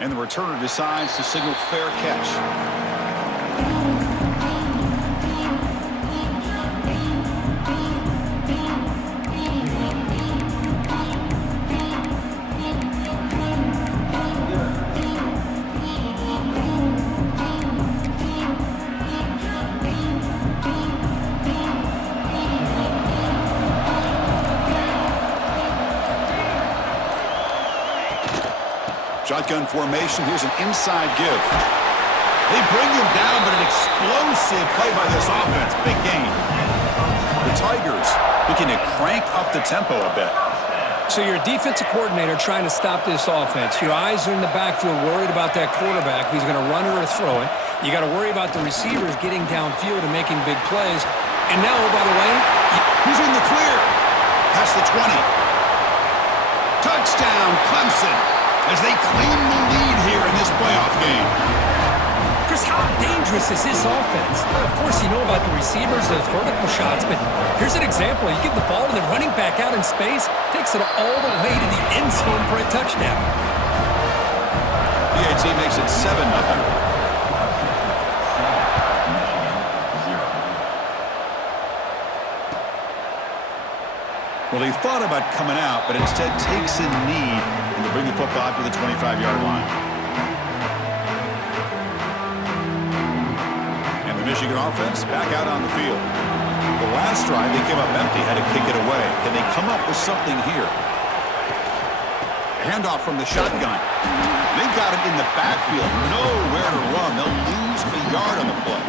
And the returner decides to signal fair catch. Shotgun formation. Here's an inside give. They bring him down, but an explosive play by this offense. Big gain. The Tigers looking to crank up the tempo a bit. So you're a defensive coordinator trying to stop this offense. Your eyes are in the backfield worried about that quarterback who's going to run it or throw it. You got to worry about the receivers getting downfield and making big plays. And now, by the way, he's in the clear. Past the 20. Touchdown, Clemson, as they claim the lead here in this playoff game. Chris, how dangerous is this offense? Of course, you know about the receivers, those vertical shots, but here's an example. You give the ball to the running back out in space, takes it all the way to the end zone for a touchdown. PAT makes it 7-0. Well, he thought about coming out, but instead takes a knee and to bring the football to the 25-yard line. And the Michigan offense back out on the field. The last drive, they came up empty, had to kick it away. Can they come up with something here? Handoff from the shotgun. They've got him in the backfield, nowhere to run. They'll lose a yard on the play.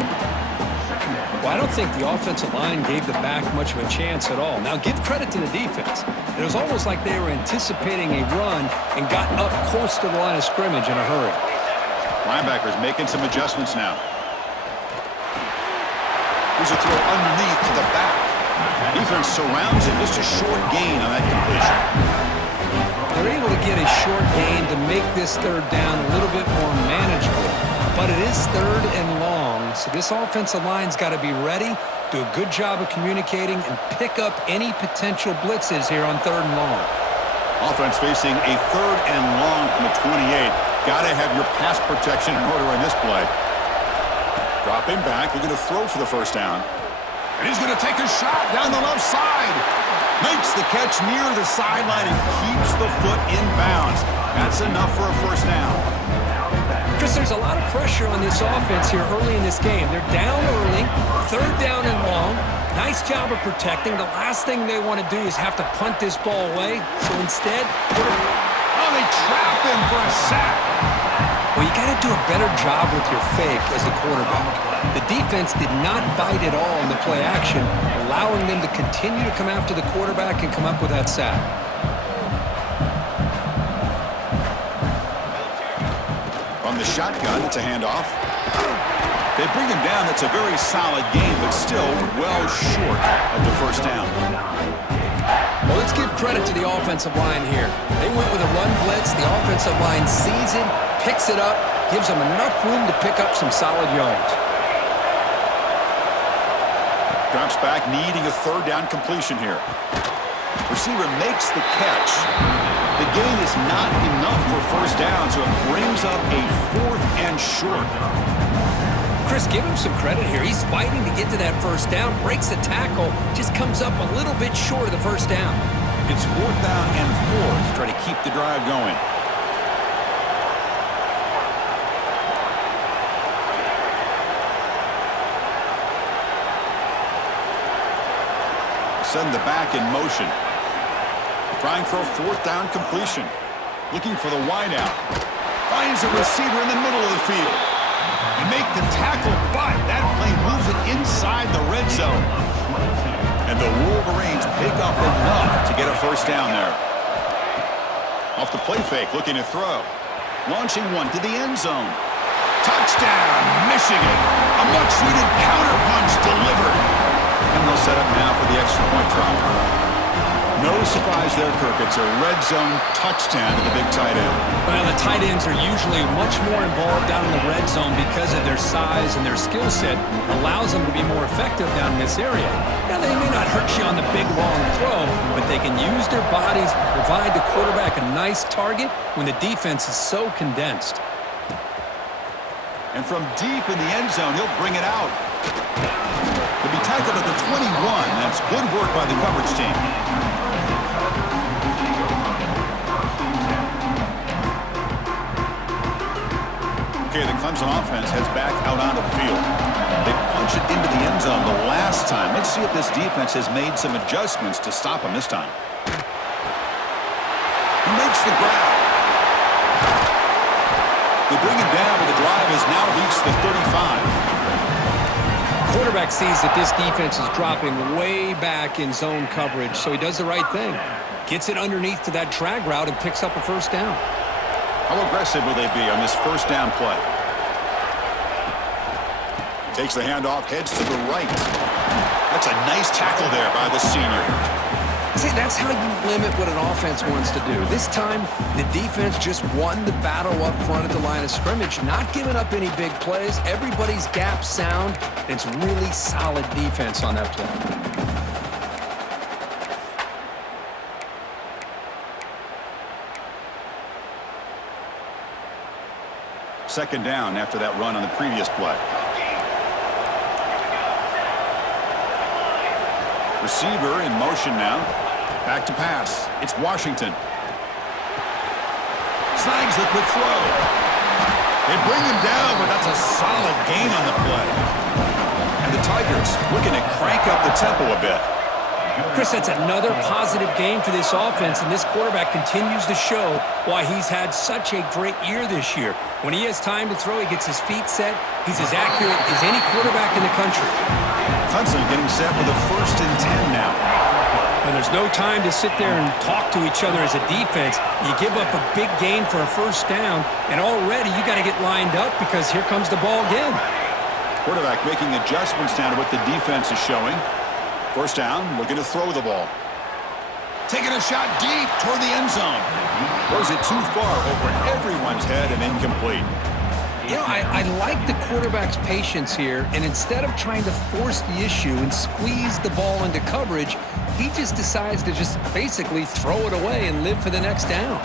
Well, I don't think the offensive line gave the back much of a chance at all. Now, give credit to the defense. It was almost like they were anticipating a run and got up close to the line of scrimmage in a hurry. Linebackers making some adjustments now. Here's a throw underneath to the back. Defense surrounds him. Just a short gain on that completion. They're able to get a short gain to make this third down a little bit more manageable. But it is third and long, so this offensive line's got to be ready, do a good job of communicating, and pick up any potential blitzes here on third and long. Offense facing a third and long from the 28. Got to have your pass protection in order in this play. Dropping back, looking to throw for the first down. And he's going to take a shot down the left side. Makes the catch near the sideline and keeps the foot in bounds. That's enough for a first down. Chris, there's a lot of pressure on this offense here early in this game. They're down early, third down and long. Nice job of protecting. The last thing they want to do is have to punt this ball away. So instead, they trap him for a sack. Well, you got to do a better job with your fake as the quarterback. The defense did not bite at all in the play action, allowing them to continue to come after the quarterback and come up with that sack. On the shotgun, it's a handoff. They bring him down. That's a very solid game, but still well short of the first down. Well, let's give credit to the offensive line here. They went with a run blitz. The offensive line sees it, picks it up, gives them enough room to pick up some solid yards. Drops back, needing a third down completion here. Receiver makes the catch. The gain is not enough for first down, so it brings up a fourth and short. Chris, give him some credit here. He's fighting to get to that first down, breaks the tackle, just comes up a little bit short of the first down. It's fourth down and 4 to try to keep the drive going. Send the back in motion. Trying for a fourth down completion. Looking for the wideout. Finds a receiver in the middle of the field. And make the tackle, but that play moves it inside the red zone. And the Wolverines pick up enough to get a first down there. Off the play fake, looking to throw. Launching one to the end zone. Touchdown, Michigan. A much-needed counterpunch delivered. And they'll set up now for the extra point try. No surprise there, Kirk. It's a red zone touchdown to the big tight end. Well, the tight ends are usually much more involved down in the red zone because of their size and their skill set allows them to be more effective down in this area. Now, they may not hurt you on the big, long throw, but they can use their bodies to provide the quarterback a nice target when the defense is so condensed. And from deep in the end zone, he'll bring it out. He'll be tackled at the 21. That's good work by the coverage team. Okay, the Clemson offense heads back out onto the field. They punch it into the end zone the last time. Let's see if this defense has made some adjustments to stop him this time. He makes the grab. They bring him down, but the drive has now reached the 35. Quarterback sees that this defense is dropping way back in zone coverage, so he does the right thing. Gets it underneath to that drag route and picks up a first down. How aggressive will they be on this first down play? Takes the handoff, heads to the right. That's a nice tackle there by the senior. See, that's how you limit what an offense wants to do. This time, the defense just won the battle up front at the line of scrimmage, not giving up any big plays. Everybody's gap sound. It's really solid defense on that play. Second down after that run on the previous play. Receiver in motion now. Back to pass. It's Washington. Snags the quick throw. They bring him down, but that's a solid gain on the play. And the Tigers looking to crank up the tempo a bit. Chris, that's another positive game for this offense, and this quarterback continues to show why he's had such a great year this year. When he has time to throw, he gets his feet set. He's as accurate as any quarterback in the country. Clemson getting set with a 1st and 10 now. And there's no time to sit there and talk to each other as a defense. You give up a big gain for a first down, and already you got to get lined up because here comes the ball again. Quarterback making adjustments down to what the defense is showing. First down, looking to throw the ball. Taking a shot deep toward the end zone. Throws it too far over everyone's head and incomplete. You know, I like the quarterback's patience here, and instead of trying to force the issue and squeeze the ball into coverage, he just decides to just basically throw it away and live for the next down.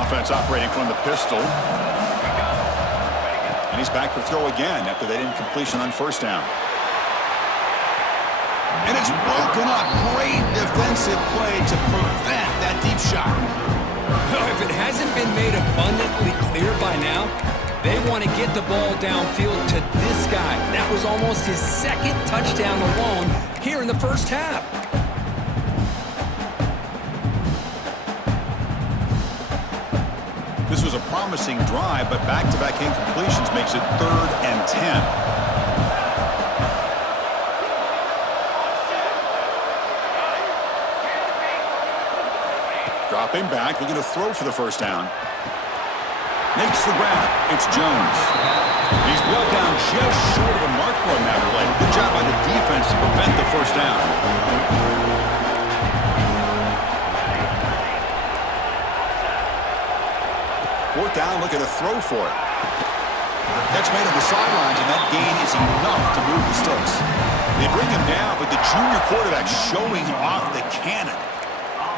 Offense operating from the pistol. And he's back to throw again after that incompletion on first down. And it's broken up. Great defensive play to prevent that deep shot. If it hasn't been made abundantly clear by now, they want to get the ball downfield to this guy. That was almost his second touchdown alone here in the first half. This was a promising drive, but back-to-back incompletions makes it 3rd and 10. Dropping back, looking to throw for the first down. Makes the grab. It's Jones. He's brought down just short of a marker on that play. Good job by the defense to prevent the first down. Fourth down, looking to throw for it. Catch made on the sidelines, and that gain is enough to move the sticks. They bring him down, but the junior quarterback showing off the cannon.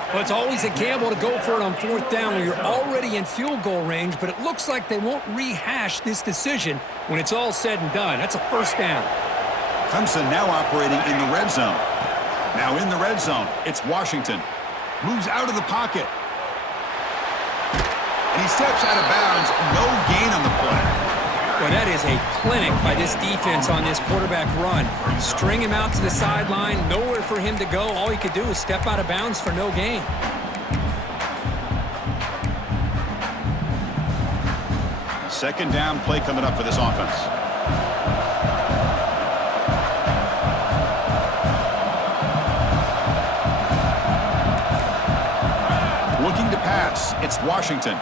Well, it's always a gamble to go for it on fourth down when you're already in field goal range, but it looks like they won't rehash this decision when it's all said and done. That's a first down. Clemson now operating in the red zone. Now in the red zone, it's Washington. Moves out of the pocket. And he steps out of bounds. No gain on the play. Well, that is a clinic by this defense on this quarterback run. String him out to the sideline, nowhere for him to go. All he could do is step out of bounds for no gain. Second down play coming up for this offense. Looking to pass. It's Washington.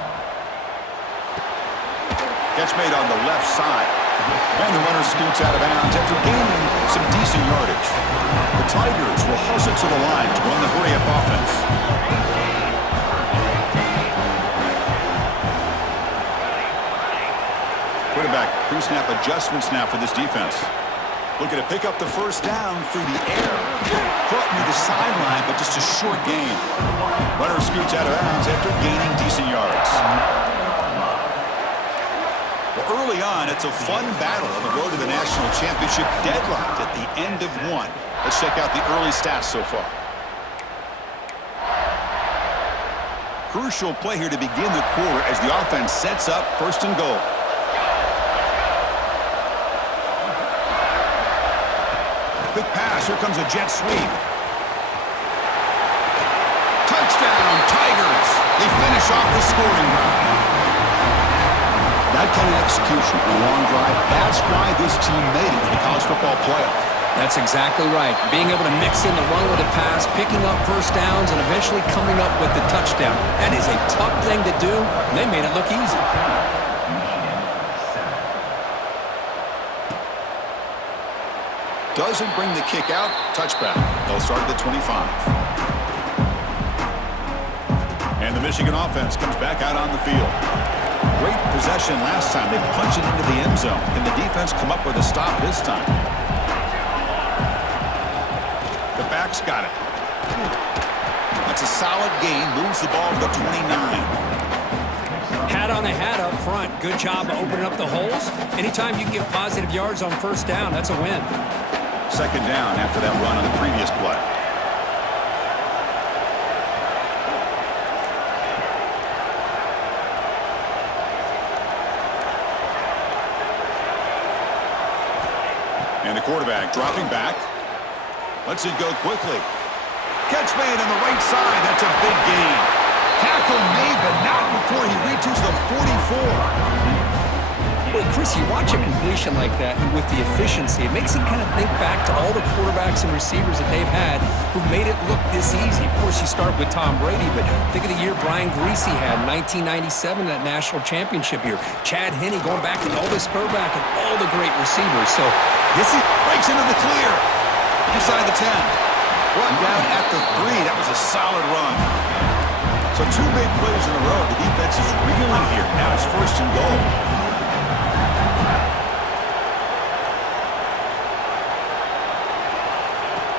Catch made on the left side. And the runner scoots out of bounds after gaining some decent yardage. The Tigers will hustle to the line to run the hurry-up offense. Quarterback pre-snap adjustments now for this defense. Looking to pick up the first down through the air. Caught near the sideline, but just a short gain. Runner scoots out of bounds after gaining decent yards. Well, early on, it's a fun battle on the road to the national championship, deadlocked at the end of one. Let's check out the early stats so far. Crucial play here to begin the quarter as the offense sets up first and goal. Quick pass. Here comes a jet sweep. Touchdown, Tigers. They finish off the scoring drive. That kind of execution on a long drive, that's why this team made it to the college football playoff. That's exactly right. Being able to mix in the run with a pass, picking up first downs, and eventually coming up with the touchdown. That is a tough thing to do, and they made it look easy. Doesn't bring the kick out. Touchback. They'll start at the 25. And the Michigan offense comes back out on the field. Great possession last time. They punch it into the end zone. Can the defense come up with a stop this time? The back's got it. That's a solid gain. Moves the ball to the 29. Hat on the hat up front. Good job of opening up the holes. Anytime you can get positive yards on first down, that's a win. Second down after that run on the previous play. And the quarterback dropping back. Lets it go quickly. Catch made on the right side. That's a big gain. Tackle made, but not before he reaches the 44. Boy, Chris, you watch a completion like that with the efficiency, it makes you kind of think back to all the quarterbacks and receivers that they've had who made it look this easy. Of course, you start with Tom Brady, but think of the year Brian Griese had in 1997, that national championship year. Chad Henne going back to Elvis Grbac and all the great receivers. So this is breaks into the clear. Inside the 10. Run down at the 3. That was a solid run. So two big plays in a row. The defense is reeling here. Now it's first and goal.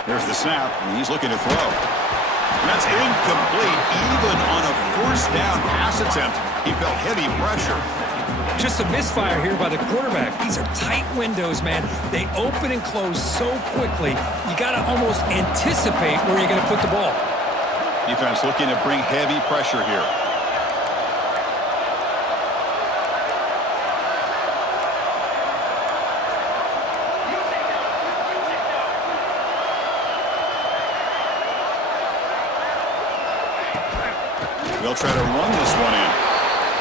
There's the snap, and he's looking to throw. And that's incomplete, even on a first down pass attempt. He felt heavy pressure. just a misfire here by the quarterback. These are tight windows, man. They open and close so quickly, you got to almost anticipate where you're going to put the ball. Defense looking to bring heavy pressure here. They'll try to run this one in.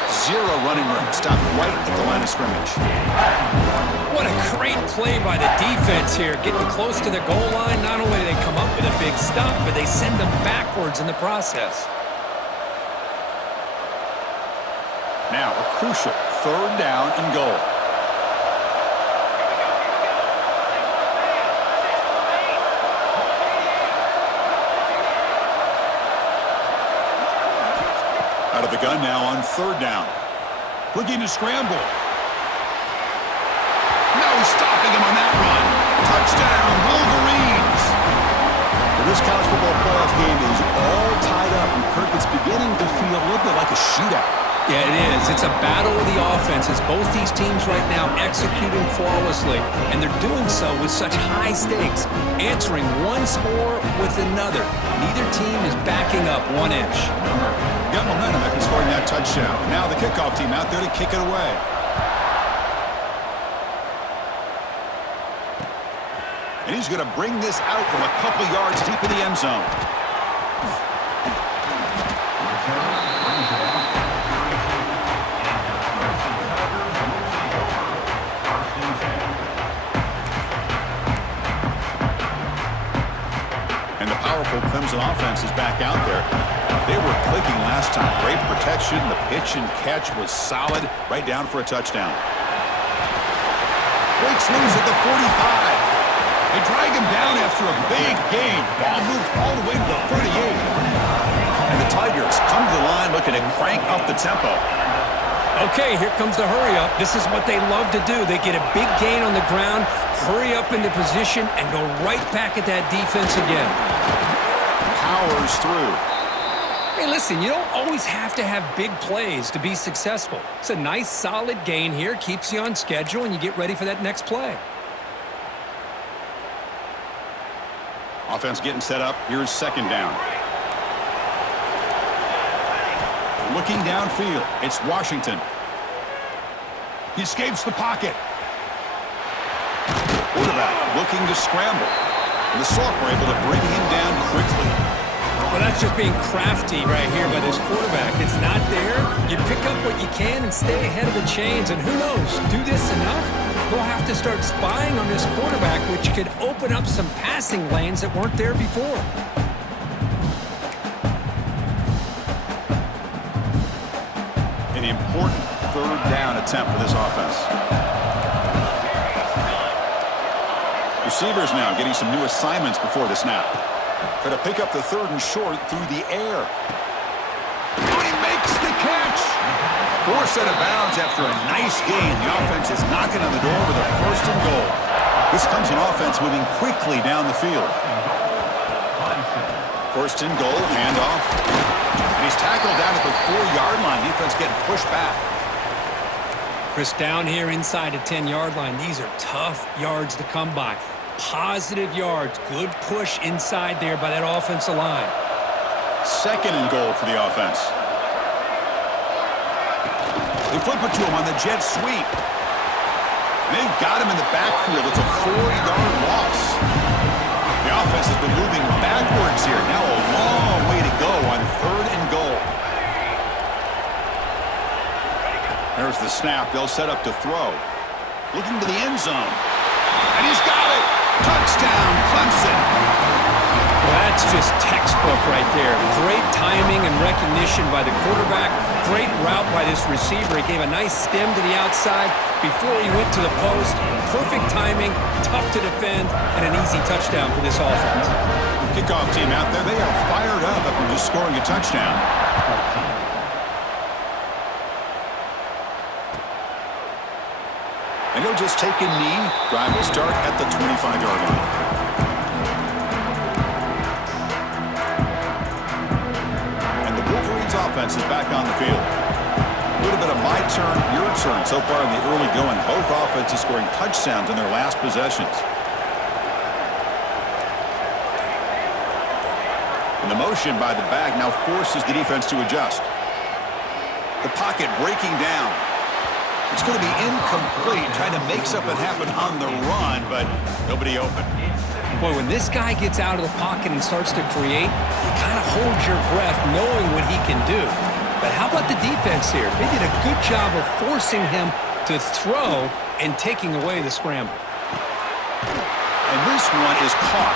Zero running room. Stopped right at the line of scrimmage. What a great play by the defense here. Getting close to the goal line, not only do they come up with a big stop, but they send them backwards in the process. Now a crucial third down and goal. Out of the gun now on third down. Looking to scramble. No stopping him on that run. Touchdown, Wolverines. Well, this college football playoff game is all tied up, and Kirk, it's beginning to feel a little bit like a shootout. Yeah, it is. It's a battle of the offenses. Both these teams right now executing flawlessly, and they're doing so with such high stakes, answering one score with another. Neither team is backing up 1 inch. Got momentum after scoring that touchdown. Now the kickoff team out there to kick it away. And he's going to bring this out from a couple yards deep in the end zone. And the powerful Clemson offense is back out there. They were clicking last time. Great protection. The pitch and catch was solid. Right down for a touchdown. breaks loose at the 45. They drag him down after a big gain. Ball moved all the way to the 38. And the Tigers come to the line looking to crank up the tempo. Okay, here comes the hurry up. This is what they love to do. They get a big gain on the ground, hurry up into position, and go right back at that defense again. Powers through. Hey, listen, you don't always have to have big plays to be successful. It's a nice, solid gain here, keeps you on schedule, and you get ready for that next play. Offense getting set up. Here's second down. Looking downfield, it's Washington. He escapes the pocket. Quarterback looking to scramble. And the Salk were able to bring him down quickly. Well, that's just being crafty right here by this quarterback. It's not there. You pick up what you can and stay ahead of the chains. And who knows, do this enough, they'll have to start spying on this quarterback, which could open up some passing lanes that weren't there before. An important third down attempt for this offense. Receivers now getting some new assignments before the snap. Try to pick up the third and short through the air. Oh, he makes the catch. Forced out of bounds after a nice gain. The offense is knocking on the door with a first and goal. This comes an offense moving quickly down the field. First and goal, handoff. And he's tackled down at the 4-yard line. Defense getting pushed back. Chris, down here inside the 10-yard line, these are tough yards to come by. Positive yards, good push inside there by that offensive line. Second and goal for the offense. They flip it to him on the jet sweep. They've got him in the backfield. It's a 4-yard loss. The offense has been moving backwards here. Now a long way to go on third and goal. There's the snap. They'll set up to throw. Looking to the end zone. And he's got it. Touchdown, Clemson. Well, that's just textbook right there. Great timing and recognition by the quarterback. Great route by this receiver. He gave a nice stem to the outside before he went to the post. Perfect timing, tough to defend, and an easy touchdown for this offense. Kickoff team out there. They are fired up after just scoring a touchdown. And he'll just take a knee. Drive will start at the 25-yard line. And the Wolverines offense is back on the field. A little bit of my turn, your turn so far in the early going. Both offenses scoring touchdowns in their last possessions. And the motion by the back now forces the defense to adjust. The pocket breaking down. It's going to be incomplete, trying to make something happen on the run, but nobody open. Boy, when this guy gets out of the pocket and starts to create, you kind of hold your breath knowing what he can do. But how about the defense here? They did a good job of forcing him to throw and taking away the scramble. And this one is caught.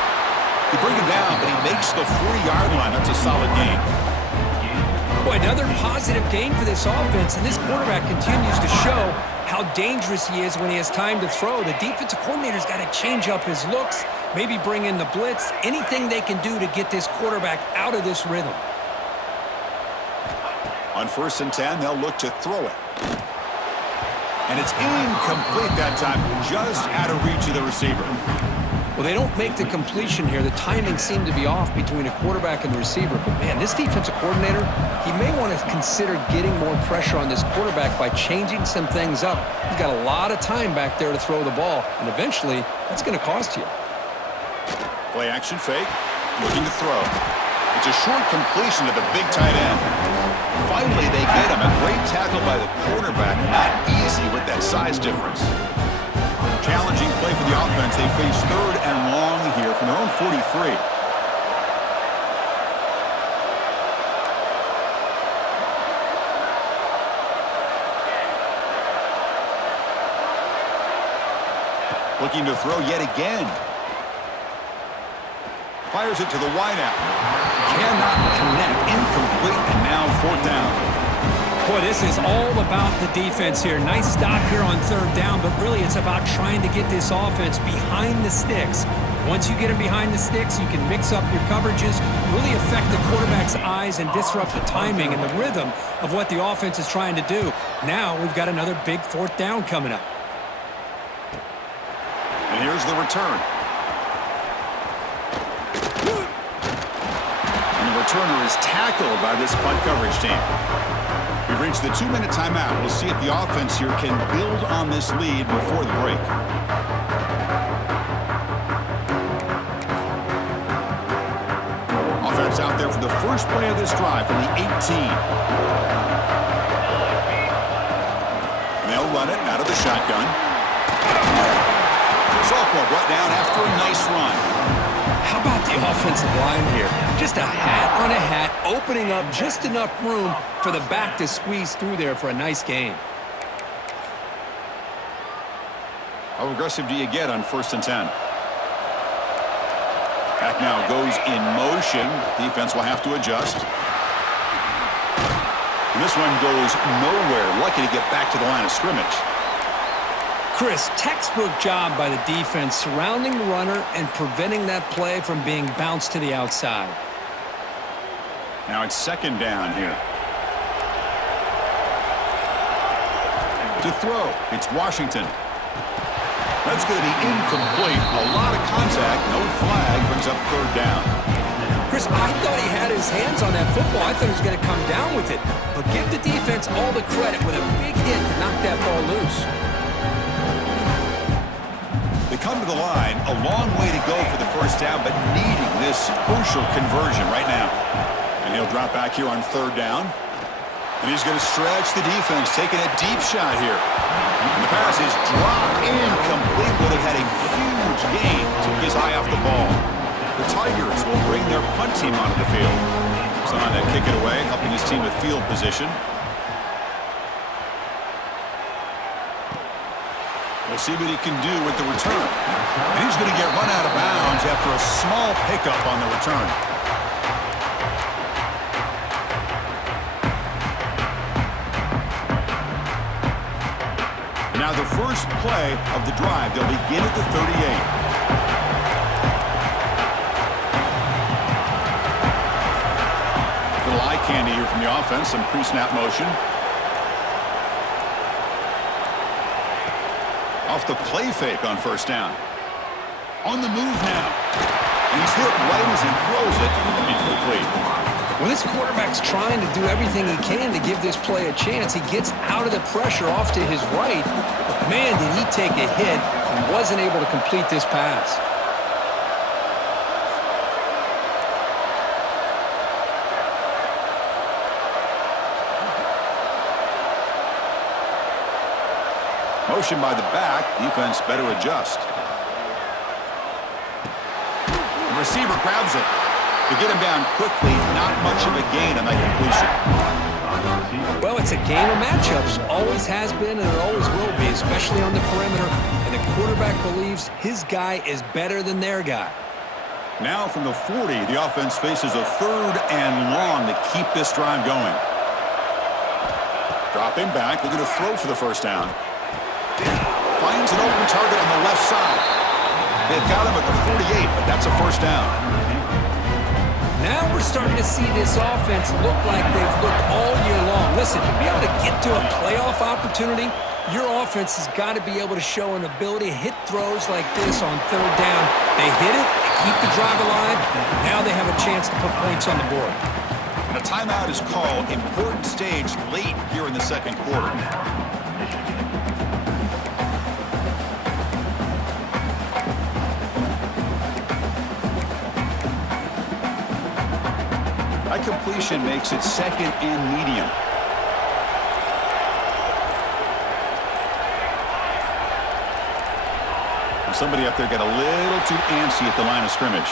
They bring him down, but he makes the 40-yard line. That's a solid gain. Boy, another positive gain for this offense, and this quarterback continues to show how dangerous he is when he has time to throw. The defensive coordinator's got to change up his looks, maybe bring in the blitz, anything they can do to get this quarterback out of this rhythm. On 1st and 10, they'll look to throw it. And it's incomplete that time, just out of reach of the receiver. Well, they don't make the completion here. The timing seemed to be off between a quarterback and the receiver. But, man, this defensive coordinator, he may want to consider getting more pressure on this quarterback by changing some things up. He's got a lot of time back there to throw the ball, and eventually that's going to cost you. Play action fake, looking to throw. It's a short completion to the big tight end. Finally, they get him. A great tackle by the quarterback. Not easy with that size difference. Challenging play for the offense. They face 3rd and long here from their own 43. Looking to throw yet again. Fires it to the wideout. Cannot connect. Incomplete, and now 4th down. Boy, this is all about the defense here. Nice stop here on third down, but really it's about trying to get this offense behind the sticks. Once you get them behind the sticks, you can mix up your coverages, really affect the quarterback's eyes and disrupt the timing and the rhythm of what the offense is trying to do. Now we've got another big fourth down coming up. And here's the return. And the returner is tackled by this punt coverage team. We've reached the 2-minute timeout. We'll see if the offense here can build on this lead before the break. Offense out there for the first play of this drive from the 18. And they'll run it out of the shotgun. Sophomore brought down after a nice run. How about the offensive line here? Just a hat on a hat, opening up just enough room for the back to squeeze through there for a nice gain. How aggressive do you get on 1st and 10? Back now goes in motion. Defense will have to adjust. And this one goes nowhere. Lucky to get back to the line of scrimmage. Chris, textbook job by the defense surrounding the runner and preventing that play from being bounced to the outside. Now it's 2nd down here. To throw, it's Washington. That's going to be incomplete. A lot of contact, no flag, brings up 3rd down. Chris, I thought he had his hands on that football. I thought he was going to come down with it. But give the defense all the credit with a big hit to knock that ball loose. They come to the line, a long way to go for the 1st down, but needing this crucial conversion right now. And he'll drop back here on 3rd down. And he's going to stretch the defense, taking a deep shot here. And the pass is dropped incomplete. Would have had a huge gain. Took his eye off the ball. The Tigers will bring their punt team onto the field. Son to kick it away, helping his team with field position. We'll see what he can do with the return. And he's going to get run out of bounds after a small pickup on the return. Now the first play of the drive, they'll begin at the 38. Little eye candy here from the offense, some pre-snap motion. Off the play fake on 1st down. On the move now. And he's hit right as he throws it. Incomplete. When this quarterback's trying to do everything he can to give this play a chance, he gets out of the pressure off to his right. But man, did he take a hit and wasn't able to complete this pass. Motion by the back. Defense better adjust. The receiver grabs it. To get him down quickly, not much of a gain on that completion. Well, it's a game of matchups. Always has been and it always will be, especially on the perimeter. And the quarterback believes his guy is better than their guy. Now from the 40, the offense faces a 3rd and long to keep this drive going. Dropping back, looking to throw for the 1st down. Finds an open target on the left side. They've got him at the 48, but that's a 1st down. Now we're starting to see this offense look like they've looked all year long. Listen, to be able to get to a playoff opportunity, your offense has got to be able to show an ability to hit throws like this on 3rd down. They hit it, they keep the drive alive. Now they have a chance to put points on the board. And a timeout is called. Important stage late here in the 2nd quarter. That completion makes it 2nd and medium. And somebody up there got a little too antsy at the line of scrimmage.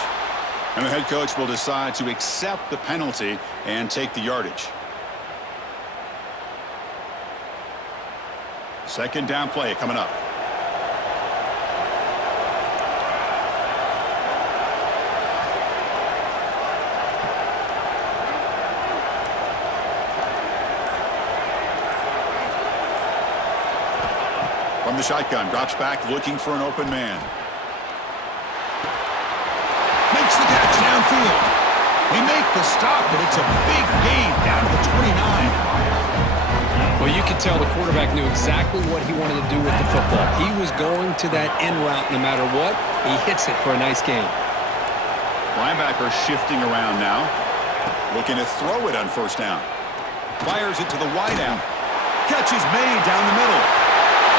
And the head coach will decide to accept the penalty and take the yardage. 2nd down play coming up. From the shotgun, drops back looking for an open man. Makes the catch downfield. They make the stop, but it's a big gain down to the 29. Well, you could tell the quarterback knew exactly what he wanted to do with the football. He was going to that end route no matter what. He hits it for a nice gain. Linebacker shifting around now. Looking to throw it on first down. Fires it to the wideout. Catch is made down the middle.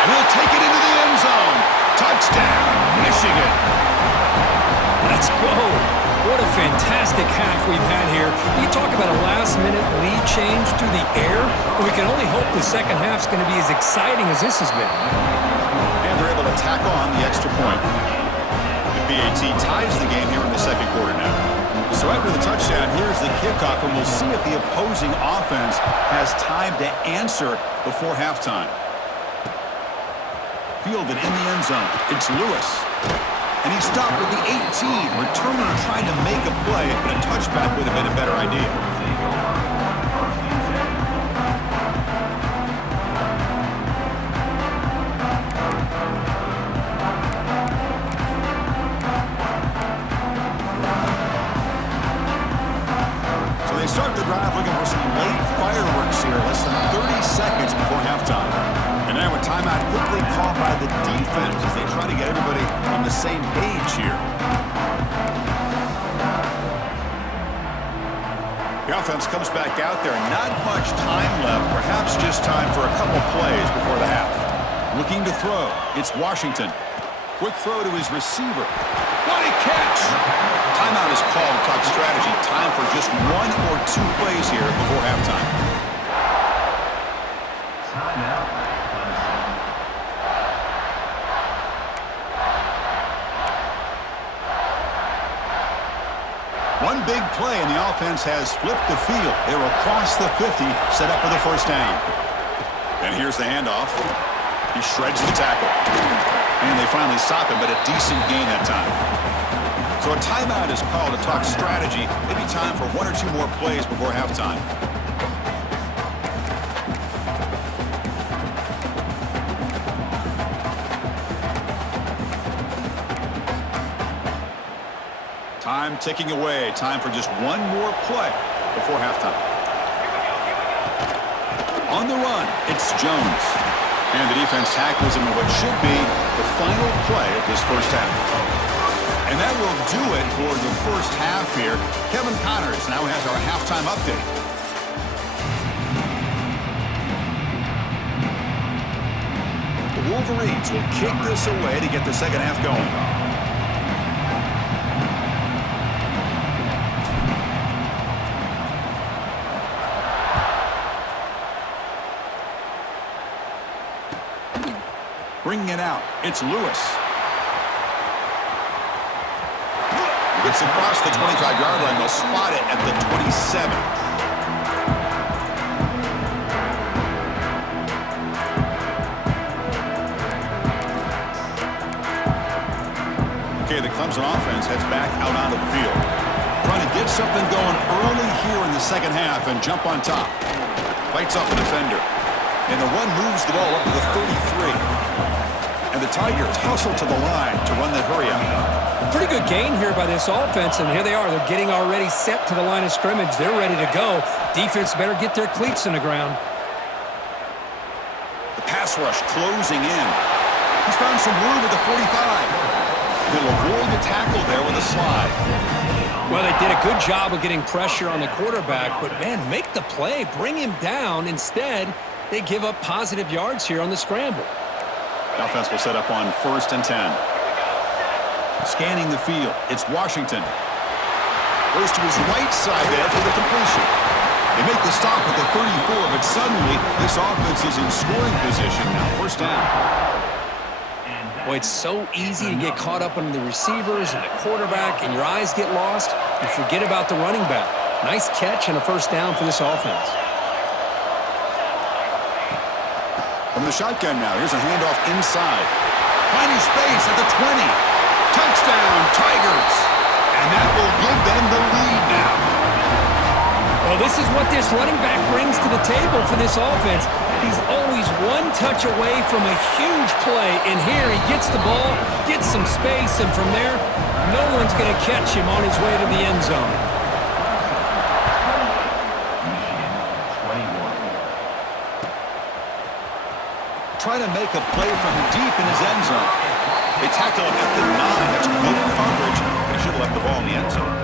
And he'll take it into the end zone. Touchdown, Michigan. Let's go. What a fantastic half we've had here. You talk about a last-minute lead change through the air, and we can only hope the second half's going to be as exciting as this has been. And they're able to tack on the extra point. The PAT ties the game here in the second quarter now. So after the touchdown, here's the kickoff, and we'll see if the opposing offense has time to answer before halftime. Fielded in the end zone. It's Lewis. And he stopped with the 18. Returner trying to make a play, but a touchback would have been a better idea. So they start the drive looking for some late fireworks here, less than 30 seconds before halftime. And now a timeout quickly called by the defense as they try to get everybody on the same page here. The offense comes back out there. Not much time left. Perhaps just time for a couple plays before the half. Looking to throw. It's Washington. Quick throw to his receiver. What a catch! Timeout is called to talk strategy. Time for just one or two plays here before halftime. Timeout. One big play, and the offense has flipped the field. They're across the 50, set up for the first down. And here's the handoff. He shreds the tackle. And they finally stop him, but a decent gain that time. So a timeout is called to talk strategy. Maybe time for one or two more plays before halftime. Time ticking away. Time for just one more play before halftime. On the run, it's Jones. And the defense tackles him in what should be the final play of this first half. And that will do it for the first half here. Kevin Connors now has our halftime update. The Wolverines will kick this away to get the second half going. Bringing it out, it's Lewis. Gets across the 25-yard line. They'll spot it at the 27. Okay, the Clemson offense heads back out onto the field. Trying to get something going early here in the second half and jump on top. Fights off the defender. And the run moves the ball up to the 33. And the Tigers hustle to the line to run the hurry out. Pretty good gain here by this offense, and here they are. They're getting already set to the line of scrimmage. They're ready to go. Defense better get their cleats in the ground. The pass rush closing in. He's found some room at the 45. He'll avoid the tackle there with a slide. Well, they did a good job of getting pressure on the quarterback, but, man, make the play. Bring him down. Instead, they give up positive yards here on the scramble. The offense will set up on 1st and 10. Scanning the field, it's Washington. Goes to his right side there for the completion. They make the stop at the 34, but suddenly this offense is in scoring position now. First down. Boy, it's so easy to get caught up on the receivers and the quarterback, and your eyes get lost. You forget about the running back. Nice catch and a first down for this offense. From the shotgun now, here's a handoff inside. Finding space at the 20. Touchdown, Tigers. And that will give them the lead now. Well, this is what this running back brings to the table for this offense. He's always one touch away from a huge play, and here he gets the ball, gets some space, and from there, no one's going to catch him on his way to the end zone. Trying to make a play from deep in his end zone. They tackle him at the 9. That's good coverage. He should have left the ball in the end zone.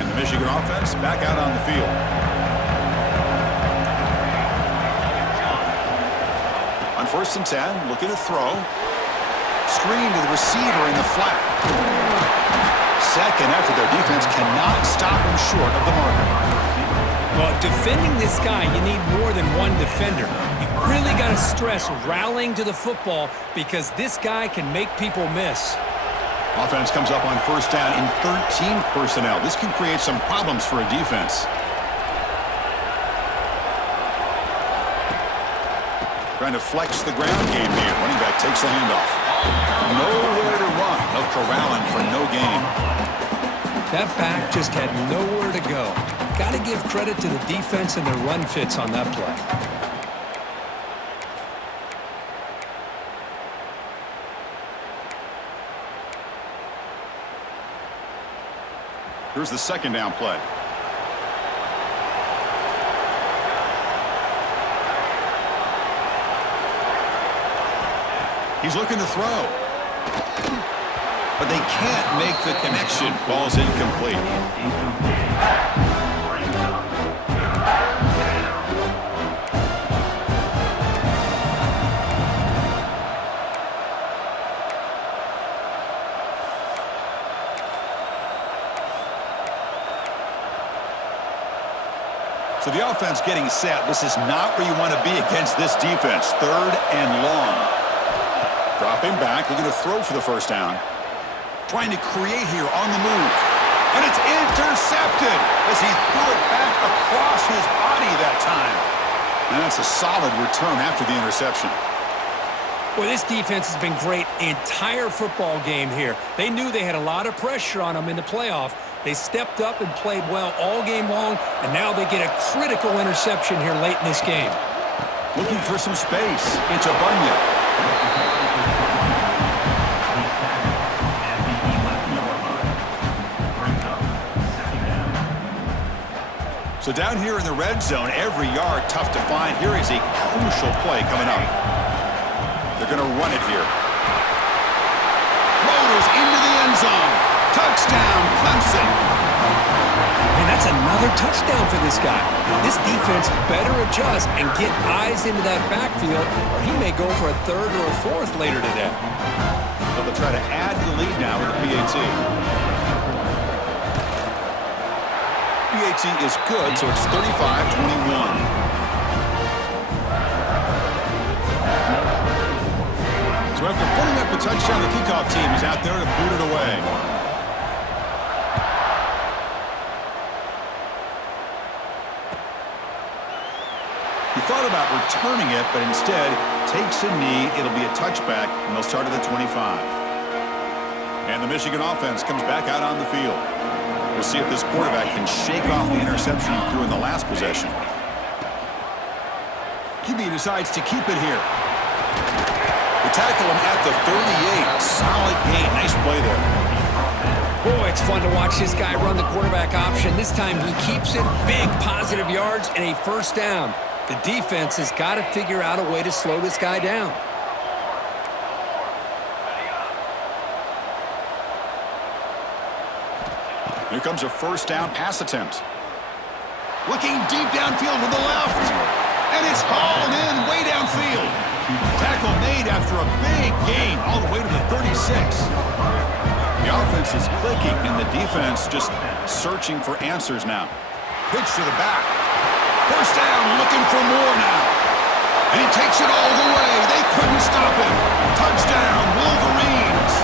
And the Michigan offense back out on the field. On 1st and 10, looking to throw. Screen to the receiver in the flat. Second effort, their defense cannot stop him short of the marker. Well, defending this guy, you need more than one defender. You really got to stress rallying to the football because this guy can make people miss. Offense comes up on 1st down in 13 personnel. This can create some problems for a defense. Trying to flex the ground game here. Running back takes the handoff. Nowhere to run. They'll corral him for no gain. That back just had nowhere to go. Got to give credit to the defense and their run fits on that play. Here's the 2nd down play. He's looking to throw. But they can't make the connection. Ball's incomplete. So the offense getting set. This is not where you want to be against this defense. 3rd and long. Dropping back, looking to throw for the 1st down. Trying to create here on the move. And it's intercepted as he threw it back across his body that time. And that's a solid return after the interception. Well, this defense has been great the entire football game here. They knew they had a lot of pressure on them in the playoff. They stepped up and played well all game long, and now they get a critical interception here late in this game. Looking for some space. It's Abunya. So down here in the red zone, every yard tough to find. Here is a crucial play coming up. They're going to run it here. Motors into the end zone. Touchdown, Clemson. And that's another touchdown for this guy. This defense better adjust and get eyes into that backfield, or he may go for a 3rd or a 4th later today. So they'll try to add to the lead now with the PAT. PAT is good, so it's 35-21. So after putting up the touchdown, the kickoff team is out there to boot it away. He thought about returning it, but instead takes a knee. It'll be a touchback, and they'll start at the 25. And the Michigan offense comes back out on the field. We'll see if this quarterback can shake off the interception he threw in the last possession. QB decides to keep it here. They tackle him at the 38. Solid gain. Nice play there. Boy, it's fun to watch this guy run the quarterback option. This time he keeps it, big positive yards, and a 1st down. The defense has got to figure out a way to slow this guy down. Here comes a 1st down pass attempt. Looking deep downfield to the left. And it's hauled in way downfield. Tackle made after a big gain all the way to the 36. The offense is clicking and the defense just searching for answers now. Pitch to the back. 1st down, looking for more now. And he takes it all the way. They couldn't stop him. Touchdown, Wolverines.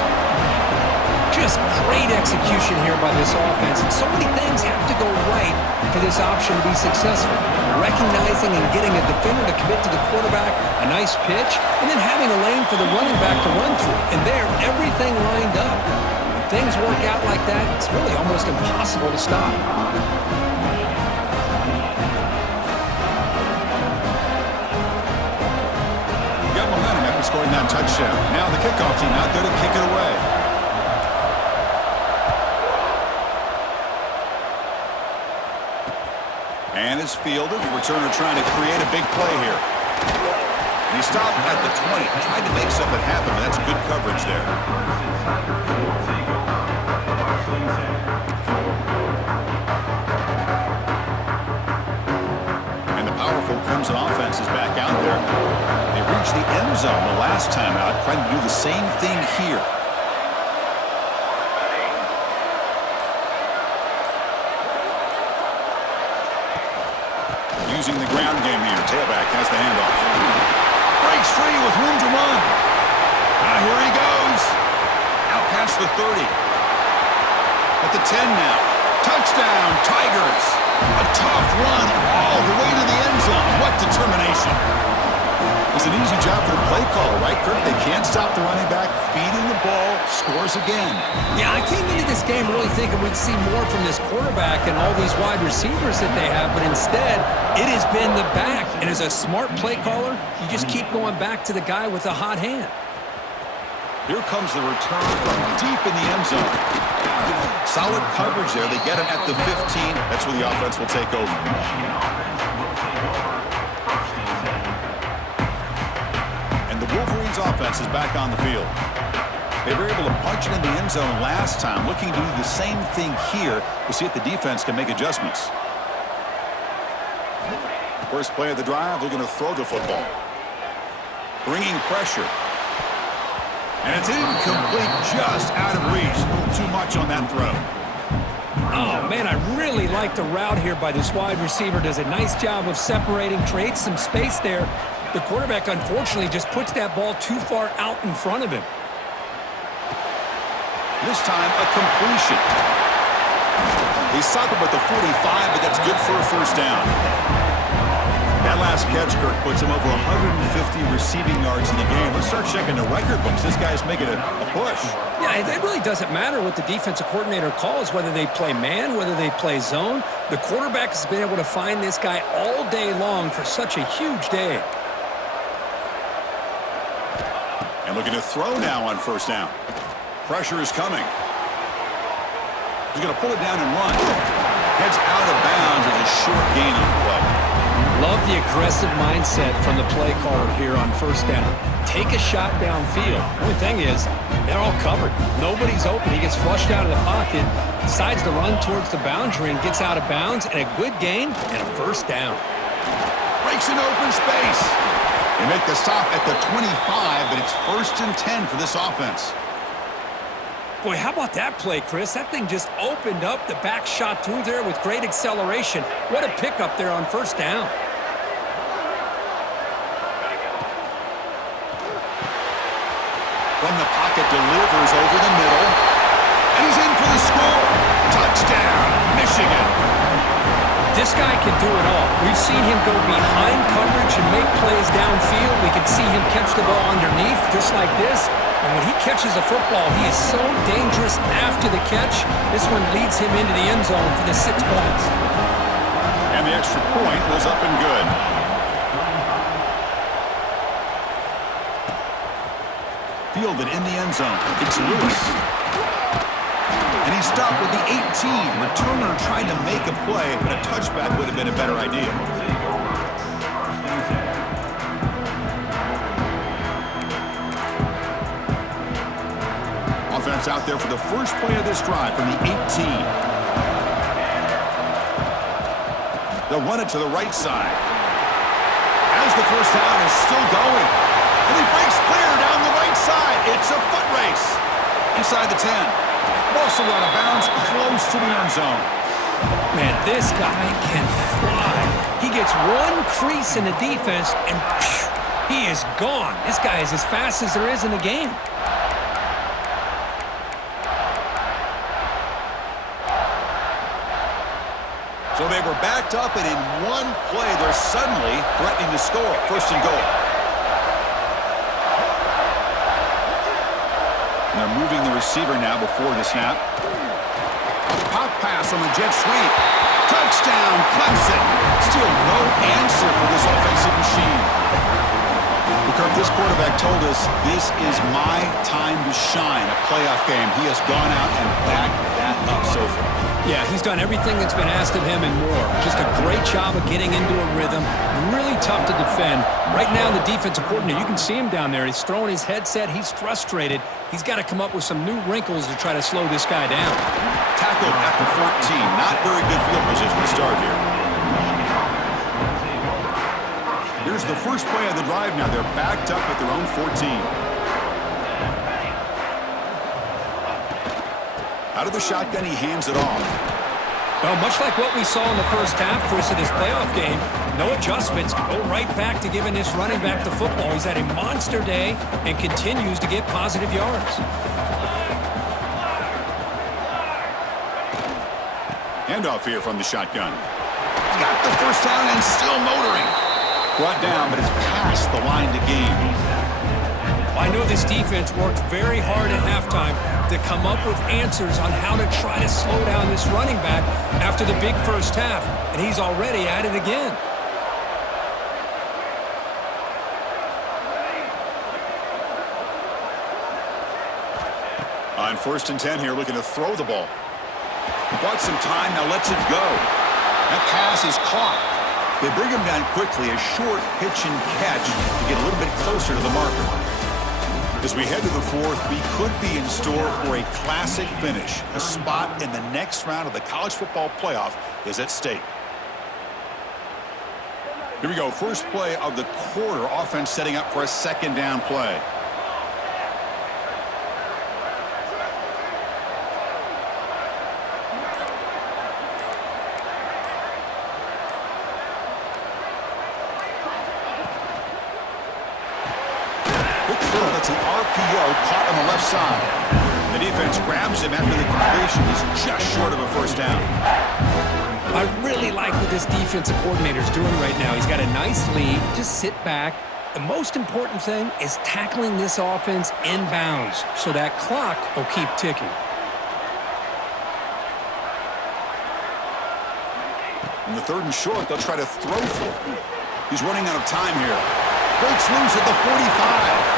Just great execution here by this offense. And so many things have to go right for this option to be successful. Recognizing and getting a defender to commit to the quarterback, a nice pitch, and then having a lane for the running back to run through. And there, everything lined up. things work out like that, it's really almost impossible to stop. Got momentum after scoring that touchdown. Now the kickoff team out there to kick it away. And it's fielded. The returner trying to create a big play here. And he stopped at the 20. Tried to make something happen, but that's good coverage there. And the powerful Crimson offense is back out there. They reached the end zone the last time out, trying to do the same thing here. Using the ground game here. Tailback has the handoff. Breaks free with room to run. Here he goes. Out past the 30. At the 10 now. Touchdown, Tigers. A tough run all the way to the end zone. What determination. It's an easy job for the play caller, right, Kirk? They can't stop the running back. Feeding the ball. Scores again. Yeah, I came into this game really thinking we'd see more from this quarterback and all these wide receivers that they have, but instead, it has been the back. And as a smart play caller, you just keep going back to the guy with the hot hand. Here comes the return from deep in the end zone. Solid coverage there. They get him at the 15. That's where the offense will take over. And the Wolverines offense is back on the field. They were able to punch it in the end zone last time, looking to do the same thing here to see if the defense can make adjustments. First play of the drive, they're going to throw the football. Bringing pressure. And it's incomplete, just out of reach. A little too much on that throw. Oh, man, I really like the route here by this wide receiver. Does a nice job of separating, creates some space there. The quarterback, unfortunately, just puts that ball too far out in front of him. This time, a completion. He stopped him at the 45, but that's good for a first down. That last catch, Kirk, puts him over 150 receiving yards in the game. Let's start checking the record books. This guy's making a push. Yeah, it really doesn't matter what the defensive coordinator calls, whether they play man, whether they play zone. The quarterback has been able to find this guy all day long for such a huge day. And looking to throw now on first down. Pressure is coming. He's going to pull it down and run. Heads out of bounds with a short gain on the play. Love the aggressive mindset from the play caller here on first down. Take a shot downfield. The only thing is, they're all covered. Nobody's open. He gets flushed out of the pocket, decides to run towards the boundary and gets out of bounds, and a good gain and a first down. Breaks an open space. They make the stop at the 25, but it's 1st and 10 for this offense. Boy, how about that play, Chris? That thing just opened up. The back shot through there with great acceleration. What a pickup there on first down. From the pocket, delivers over the middle. And he's in for the score. Touchdown, Michigan. This guy can do it all. We've seen him go behind coverage and make plays downfield. We can see him catch the ball underneath, just like this. And when he catches a football, he is so dangerous after the catch. This one leads him into the end zone for the 6 points. And the extra point was up and good. Fielded in the end zone. It's Lewis. And he stopped with the 18. Returner tried to make a play, but a touchback would have been a better idea. Offense out there for the first play of this drive from the 18. They'll run it to the right side. As the first down is still going. And he breaks clear down the right side. It's a foot race. Inside the 10. Also out of bounds, close to the end zone. Man, this guy can fly. He gets one crease in the defense, and phew, he is gone. This guy is as fast as there is in the game. So they were backed up, and in one play, they're suddenly threatening to score. 1st and goal. And they're moving the receiver now before the snap. Pop pass on the jet sweep. Touchdown, Clemson. Still no answer for this offensive machine. Kirk, this quarterback told us this is my time to shine, a playoff game. He has gone out and backed that up so far. Yeah, he's done everything that's been asked of him and more. Just a great job of getting into a rhythm. Really tough to defend. Right now, the defensive coordinator, you can see him down there. He's throwing his headset. He's frustrated. He's got to come up with some new wrinkles to try to slow this guy down. Tackled at the 14. Not very good field position to start here. Here's the first play of the drive now. They're backed up at their own 14. Out of the shotgun, he hands it off. Well, much like what we saw in the first half, Chris, of this playoff game, no adjustments. Go right back to giving this running back the football. He's had a monster day and continues to get positive yards. Handoff here from the shotgun. Got the first down and still motoring. Brought down, but it's past the line to gain. I know this defense worked very hard at halftime to come up with answers on how to try to slow down this running back after the big first half, and he's already at it again. On 1st and 10 here, looking to throw the ball. Bought some time, now lets it go. That pass is caught. They bring him down quickly, a short pitch and catch to get a little bit closer to the marker. As we head to the 4th, we could be in store for a classic finish. A spot in the next round of the college football playoff is at stake. Here we go, first play of the quarter. Offense setting up for a 2nd down play. That's an RPO caught on the left side. The defense grabs him after the completion. He's just short of a first down. I really like what this defensive coordinator is doing right now. He's got a nice lead. Just sit back. The most important thing is tackling this offense inbounds so that clock will keep ticking. In the 3rd and short, they'll try to throw for him. He's running out of time here. Breaks loose at the 45.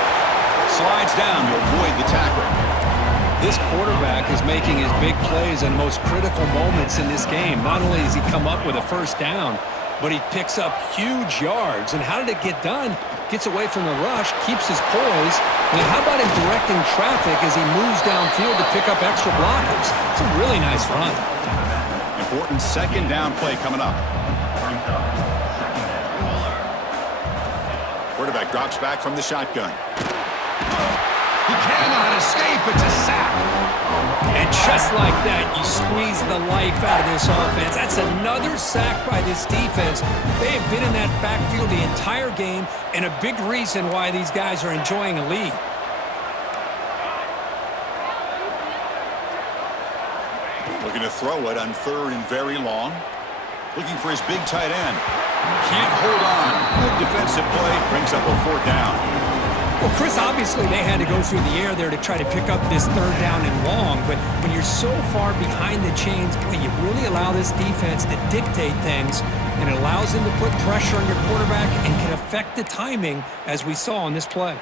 Slides down to avoid the tackle. This quarterback is making his big plays in the most critical moments in this game. Not only does he come up with a first down, but he picks up huge yards. And how did it get done? Gets away from the rush, keeps his poise. And how about him directing traffic as he moves downfield to pick up extra blockers? It's a really nice run. Important 2nd down play coming up. Quarterback drops back from the shotgun. He cannot escape. It's a sack. And just like that, you squeeze the life out of this offense. That's another sack by this defense. They have been in that backfield the entire game, and a big reason why these guys are enjoying a lead. Looking to throw it on 3rd and very long. Looking for his big tight end. Can't hold on. Good defensive play. Brings up a 4th down. Well, Chris, obviously they had to go through the air there to try to pick up this 3rd down and long, but when you're so far behind the chains, boy, you really allow this defense to dictate things, and it allows them to put pressure on your quarterback and can affect the timing, as we saw on this play.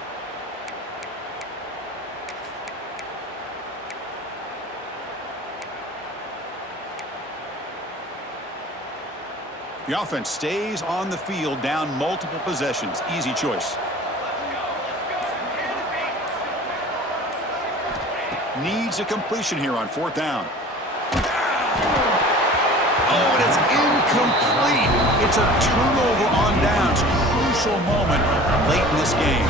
The offense stays on the field, down multiple possessions. Easy choice. Needs a completion here on 4th down. Oh, and it's incomplete. It's a turnover on downs. Crucial moment late in this game.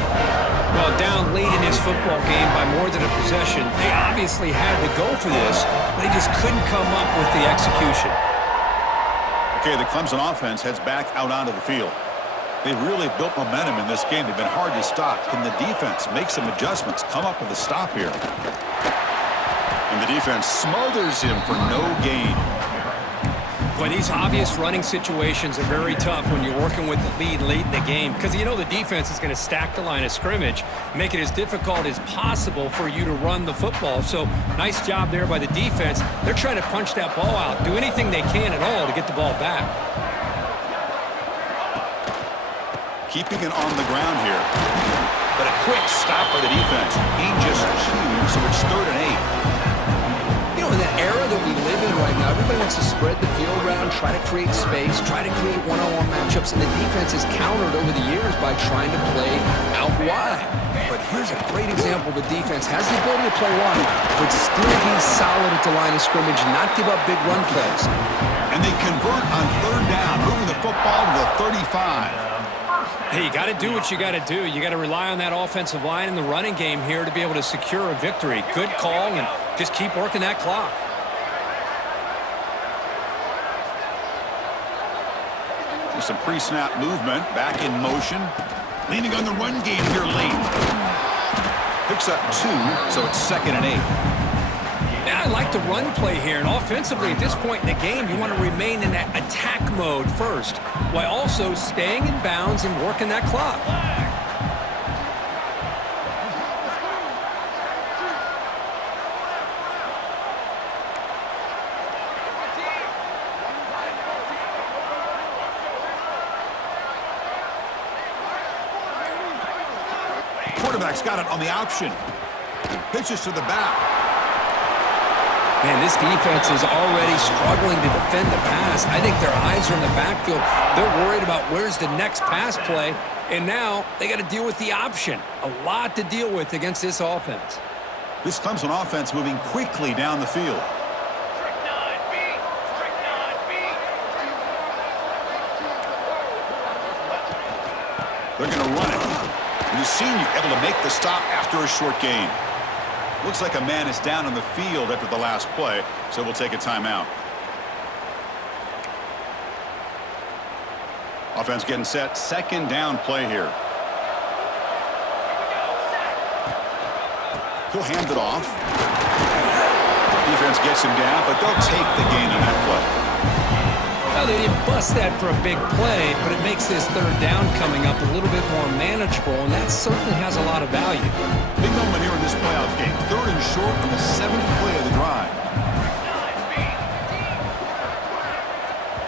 Well, down late in this football game by more than a possession, they obviously had to go for this. They just couldn't come up with the execution. Okay, the Clemson offense heads back out onto the field. They've really built momentum in this game. They've been hard to stop. Can the defense make some adjustments, come up with a stop here? And the defense smothers him for no gain. Well, these obvious running situations are very tough when you're working with the lead late in the game because you know the defense is going to stack the line of scrimmage, make it as difficult as possible for you to run the football. So nice job there by the defense. They're trying to punch that ball out, do anything they can at all to get the ball back. Keeping it on the ground here. But a quick stop by the defense. Gain just 2, so it's 3rd and 8. You know, in that era that we live in right now, everybody wants to spread the field around, try to create space, try to create one-on-one matchups, and the defense has countered over the years by trying to play out wide. But here's a great example. The defense has the ability to play wide, but still be solid at the line of scrimmage, not give up big run plays. And they convert on 3rd down, moving the football to the 35. Hey, you got to do what you got to do. You got to rely on that offensive line in the running game here to be able to secure a victory. Good call, and just keep working that clock. There's some pre-snap movement, back in motion. Leaning on the run game here late. Picks up 2, so it's 2nd and 8. Yeah, I like the run play here, and offensively at this point in the game, you want to remain in that attack mode first, while also staying in bounds and working that clock. Quarterback's got it on the option. Pitches to the back. Man, this defense is already struggling to defend the pass. I think their eyes are in the backfield. They're worried about where's the next pass play, and now they got to deal with the option. A lot to deal with against this offense. This Clemson offense moving quickly down the field. They're going to run it. And the senior able to make the stop after a short gain. Looks like a man is down on the field after the last play, so we'll take a timeout. Offense getting set. 2nd down play here. He'll hand it off. Defense gets him down, but they'll take the gain on that play. Well, they didn't bust that for a big play, but it makes this 3rd down coming up a little bit more manageable, and that certainly has a lot of value. Big moment here in this playoff game. 3rd and short on the 7th play of the drive.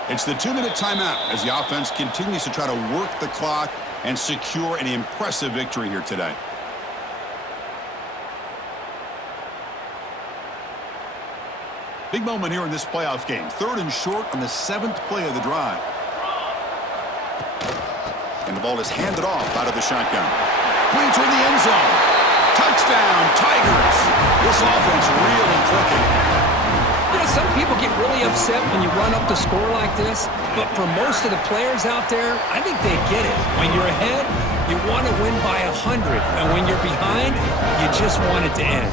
It's the 2-minute timeout as the offense continues to try to work the clock and secure an impressive victory here today. Big moment here in this playoff game. 3rd and short on the 7th play of the drive. And the ball is handed off out of the shotgun. Going toward the end zone. Touchdown, Tigers. This offense really clicking. You know, some people get really upset when you run up the score like this, but for most of the players out there, I think they get it. When you're ahead, you want to win by 100, and when you're behind, you just want it to end.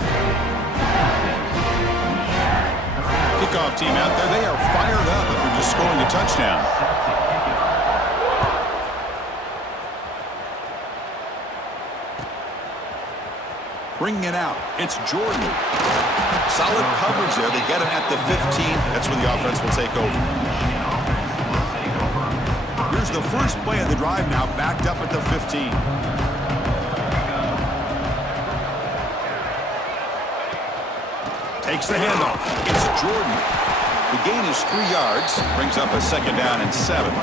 Kickoff team out there, they are fired up after just scoring a touchdown. Bringing it out, it's Jordan. Solid coverage there. They get him at the 15. That's where the offense will take over. Here's the first play of the drive now, backed up at the 15. Takes the handoff. It's Jordan. The gain is 3 yards. Brings up a 2nd down and 7.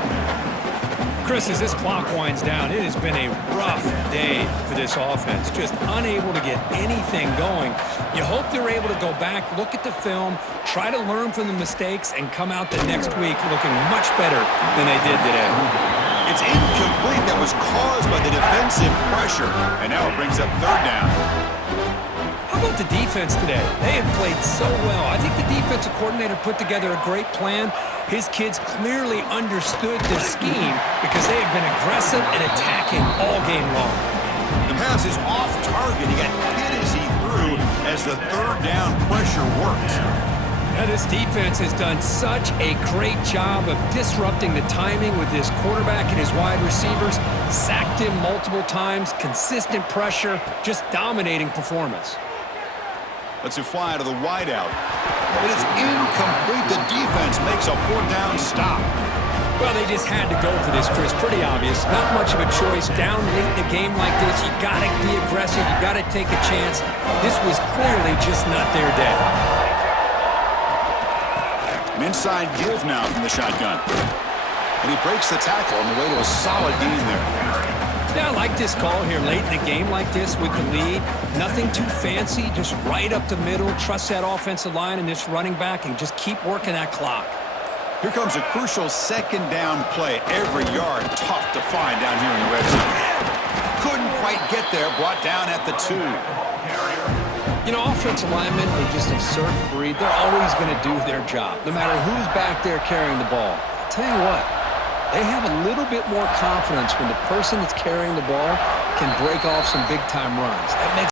Chris, as this clock winds down, it has been a rough day for this offense. Just unable to get anything going. You hope they're able to go back, look at the film, try to learn from the mistakes, and come out the next week looking much better than they did today. It's incomplete. That was caused by the defensive pressure. And now it brings up 3rd down. How about the defense today? They have played so well. I think the defensive coordinator put together a great plan. His kids clearly understood the scheme because they have been aggressive and attacking all game long. The pass is off target. He got hit as he threw as the 3rd down pressure worked. Now, this defense has done such a great job of disrupting the timing with his quarterback and his wide receivers. Sacked him multiple times, consistent pressure, just dominating performance. Let's fly to the wideout. but it's incomplete. The defense makes a fourth down stop. Well, they just had to go for this, Chris. Pretty obvious. Not much of a choice. Down late in a game like this, you got to be aggressive. You got to take a chance. This was clearly just not their day. An inside give now from the shotgun. And he breaks the tackle on the way to a solid gain there. Yeah, I like this call here late in a game like this with the lead. Nothing too fancy, just right up the middle. Trust that offensive line and this running back and just keep working that clock. Here comes a crucial second down play. Every yard tough to find down here in the red zone. Couldn't quite get there, brought down at the 2. You know, offensive linemen are just a certain breed. They're always going to do their job, no matter who's back there carrying the ball. I'll tell you what, they have a little bit more confidence when the person that's carrying the ball can break off some big-time runs. That makes